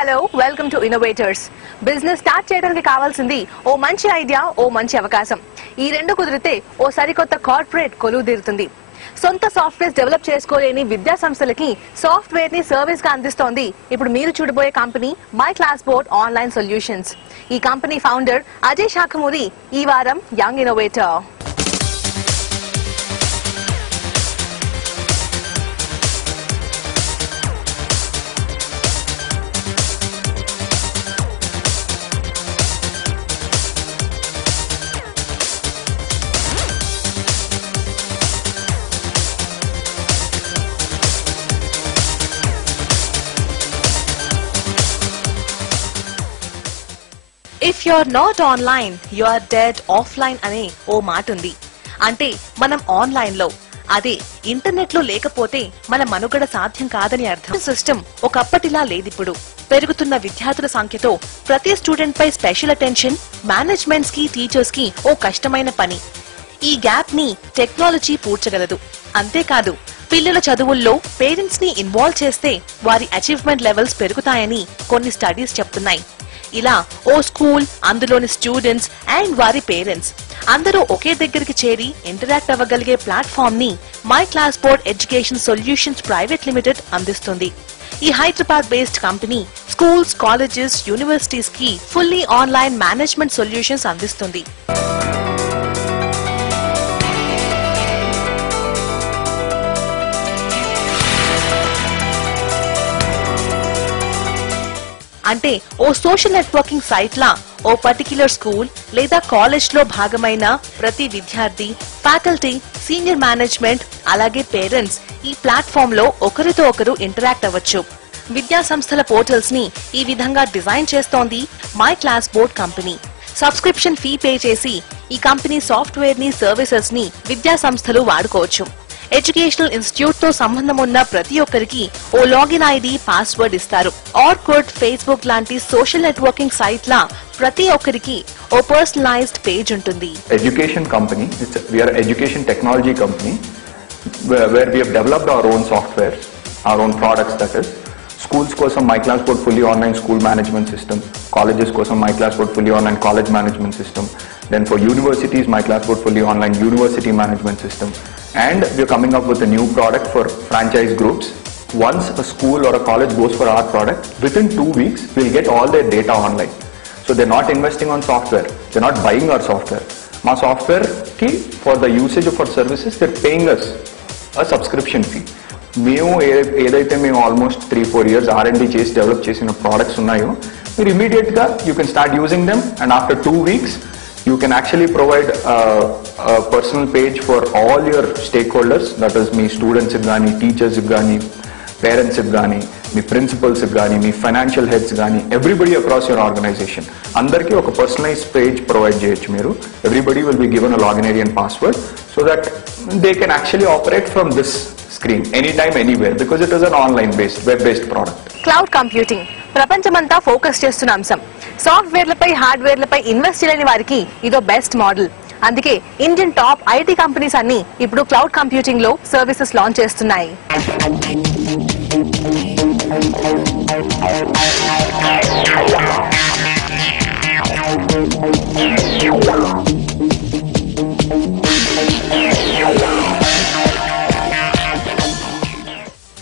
Hello welcome to innovators. Business start చేయడానికి కావాల్సింది ఓ మంచి ఐడియా, ఓ మంచి అవకాశం. ఈ రెండు కుదిరితే ఓ సరికొత్త కార్పొరేట్ కొలువు తీరుతుంది. సొంత సాఫ్ట్వేర్ డెవలప్ చేసుకోలేని విద్యా సంస్థలకి సాఫ్ట్వేర్ ని సర్వీస్ గా అందిస్తోంది ఇప్పుడు మీరు చూడబోయే company my class board online solutions. ఈ కంపెనీ ఫౌండర్ అజయ్ శాఖమూరి ఈ వారం young innovator. If you are not online you are dead offline అనే ఓ మాట ఉంది. అంటే మనం ఆన్లైన్ లో, అదే ఇంటర్నెట్ లో లేకపోతే మన మనుగడ సాధ్యం కాదని అర్థం. సిస్టమ్ ఒకప్పటిలా లేదిప్పుడు. పెరుగుతున్న విద్యార్థుల సంఖ్యతో ప్రతి స్టూడెంట్ పై స్పెషల్ అటెన్షన్, మేనేజ్మెంట్స్ కి టీచర్స్ కి ఓ కష్టమైన పని. ఈ గ్యాప్ ని టెక్నాలజీ పూడ్చగలదు. అంతేకాదు, పిల్లల చదువుల్లో పేరెంట్స్ ని ఇన్వాల్వ్ చేస్తే వారి అచీవ్మెంట్ లెవెల్స్ పెరుగుతాయని కొన్ని స్టడీస్ చెప్తున్నాయి. ఇలా ఓ స్కూల్, అందులోని స్టూడెంట్స్ అండ్ వారి పేరెంట్స్ అందరూ ఒకే దగ్గరికి చేరి ఇంటరాక్ట్ అవ్వగలిగే ప్లాట్ఫామ్ ని my class board education solutions private limited అందిస్తుంది. ఈ Hyderabad based company schools, colleges, universities కి ఫుల్లీ ఆన్లైన్ మేనేజ్మెంట్ సొల్యూషన్స్ అందిస్తుంది. అంటే ఓ సోషల్ నెట్వర్కింగ్ సైట్ లా ఓ పర్టిక్యులర్ స్కూల్ లేదా కాలేజ్ లో భాగమైన ప్రతి విద్యార్థి, ఫ్యాకల్టీ, సీనియర్ మేనేజ్మెంట్ అలాగే పేరెంట్స్ ఈ ప్లాట్ఫామ్ లో ఒకరితో ఒకరు ఇంటరాక్ట్ అవ్వచ్చు. విద్యా సంస్థల పోర్టల్స్ ని ఈ విధంగా డిజైన్ చేస్తోంది my class board company. Subscription fee pay చేసి ఈ కంపెనీ సాఫ్ట్వేర్ ని, సర్వీసెస్ ని విద్యా సంస్థలు వాడుకోవచ్చు. ఎడ్యుకేషనల్ ఇన్స్టిట్యూట్ తో సంబంధం ఉన్న ప్రతి ఒక్కరికి ఓ లాగిన్ ఐడి, పాస్వర్డ్ ఇస్తారు. ఆర్కుట్, ఫేస్బుక్ లాంటి సోషల్ నెట్వర్కింగ్ సైట్ లా ప్రతి ఒక్కరికి ఓ పర్సనలైజ్డ్ పేజ్ ఉంటుంది. Education company, we are education technology company where we have developed our own software, our own products, that is schools కోసం my class board fully online school management system, colleges కోసం my class board fully online college management system, then for universities my class board fully online university management system, and we are coming up with a new product for franchise groups. Once a school or a college goes for our product, within 2 weeks we'll get all their data online. So they're not investing on software, they're not buying our software. My software ki for the usage of our services they're paying us a subscription fee. మేము ఏదైతే మేము almost 3-4 years R&D చేసి develop చేసిన products ఉన్నాయో మీరు immediate గా you can start using them, and after 2 weeks you can actually provide a personal page for all your stakeholders, that is me students gaani, teachers gaani, parents gaani, me principals gaani, me financial heads gaani, everybody across your organization andarki oka personalized page provide cheyochu meeru. Everybody will be given a login ID and password so that they can actually operate from this screen anytime anywhere, because it is an online based web based product. Cloud computing ప్రపంచమంతా focus చేస్తున్న అంశం. సాఫ్ట్వేర్లపై, హార్డ్వేర్లపై invest చేయలేని వారికి ఇదో best model. అందుకే Indian top IT companies అన్ని ఇప్పుడు cloud computing లో సర్వీసెస్ లాంచ్ చేస్తున్నాయి.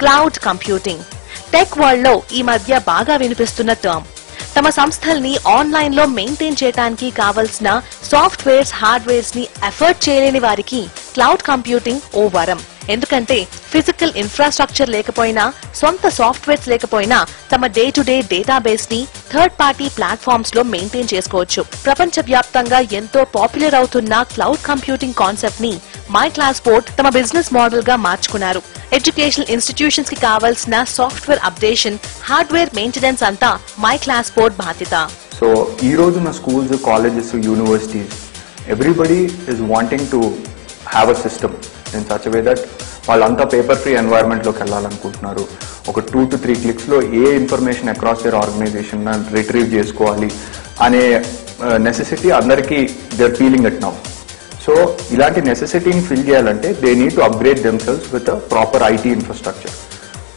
క్లౌడ్ కంప్యూటింగ్ టెక్ వరల్డ్ లో ఈ మధ్య బాగా వినిపిస్తున్న టర్మ్. తమ సంస్థల్ని ఆన్లైన్ లో మెయింటైన్ చేయడానికి కావలసిన సాఫ్ట్వేర్స్, హార్డ్వేర్స్ ని ఎఫర్ట్ చేయలేని వారికి క్లౌడ్ కంప్యూటింగ్ ఓ వరం. ఎందుకంటే ఫిజికల్ ఇన్ఫ్రాస్ట్రక్చర్ లేకపోయినా, సొంత సాఫ్ట్వేర్స్ లేకపోయినా తమ డే టు డే డేటాబేస్ ని థర్డ్ పార్టీ ప్లాట్ఫామ్స్ లో మెయింటైన్ చేసుకోవచ్చు. ప్రపంచ వ్యాప్తంగా ఎంతో పాపులర్ అవుతున్న క్లౌడ్ కంప్యూటింగ్ కాన్సెప్ట్ ని మై క్లాస్ బోర్డ్ తమ బిజినెస్ మోడల్ గా మార్చుకున్నారు. ఎడ్యుకేషనల్ ఇన్స్టిట్యూషన్స్ కి కావాల్సిన సాఫ్ట్వేర్ అప్డేషన్, హార్డ్వేర్ మెయింటెనెన్స్ అంతా మై క్లాస్ బోర్డ్ బాధ్యత. సో ఈ రోజున schools, colleges, universities everybody is wanting to have a system in such way that వాళ్ళంతా పేపర్ ఫ్రీ ఎన్వైరన్మెంట్లోకి వెళ్ళాలనుకుంటున్నారు. ఒక 2 to 3 క్లిక్స్లో ఏ information across their organization retrieve చేసుకోవాలి అనే నెసెసిటీ అందరికీ their feeling it now. So ఇలాంటి నెసెసిటీని ఫిల్ చేయాలంటే they need to upgrade themselves with a proper IT infrastructure.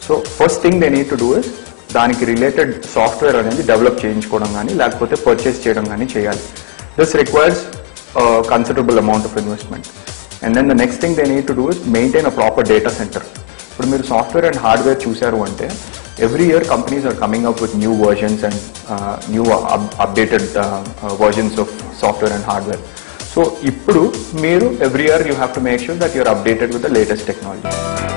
So first thing they need to do is దానికి related software అనేది develop చేయించుకోవడం కానీ లేకపోతే పర్చేస్ చేయడం కానీ చేయాలి. This requires considerable amount of investment. And then the next thing they need to do is maintain a proper data centre. ఇప్పుడు మీరు సాఫ్ట్వేర్ అండ్ హార్డ్వేర్ చూశారు అంటే every year companies are coming up with new versions and new updated versions of software and hardware. So ippudu every year you have to make sure that you are updated with the latest technology.